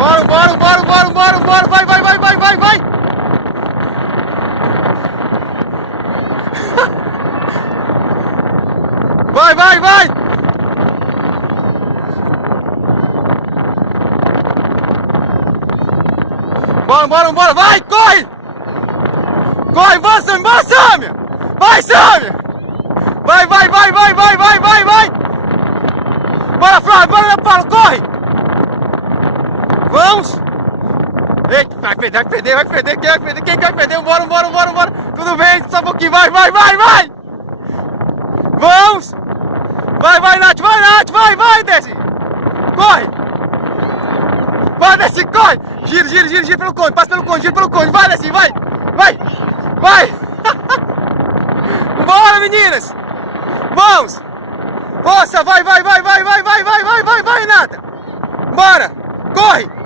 Bora, bora, bora, bora, bora, bora, vai, vai, vai, vai, vai, vai. Vai, vai, vai. Bora, bora, bora, vai, corre. Corre, vai, Sammy, vai, Sammy. Vai, Sammy. Vai, vai, vai, vai, vai, vai, vai, vai. Bora, Flávio, bora, Paulo, corre. Vamos. Eita, vai perder, vai perder, vai perder, quem vai perder, quem vai perder, bora, bora, bora, bora. Tudo bem, só um pouquinho, vai, vai, vai, vai. Vamos. Vai, vai, Nath, vai, vai, desce. Corre. Vai, desce, corre. Gira, gira, gira, gira pelo cone, passa pelo cone, gira pelo cone, vai, desce, vai, vai, vai. Bora, meninas. Vamos. Força, vai, vai, vai, vai, vai, vai, vai, vai, vai, vai, Renata. Bora, corre.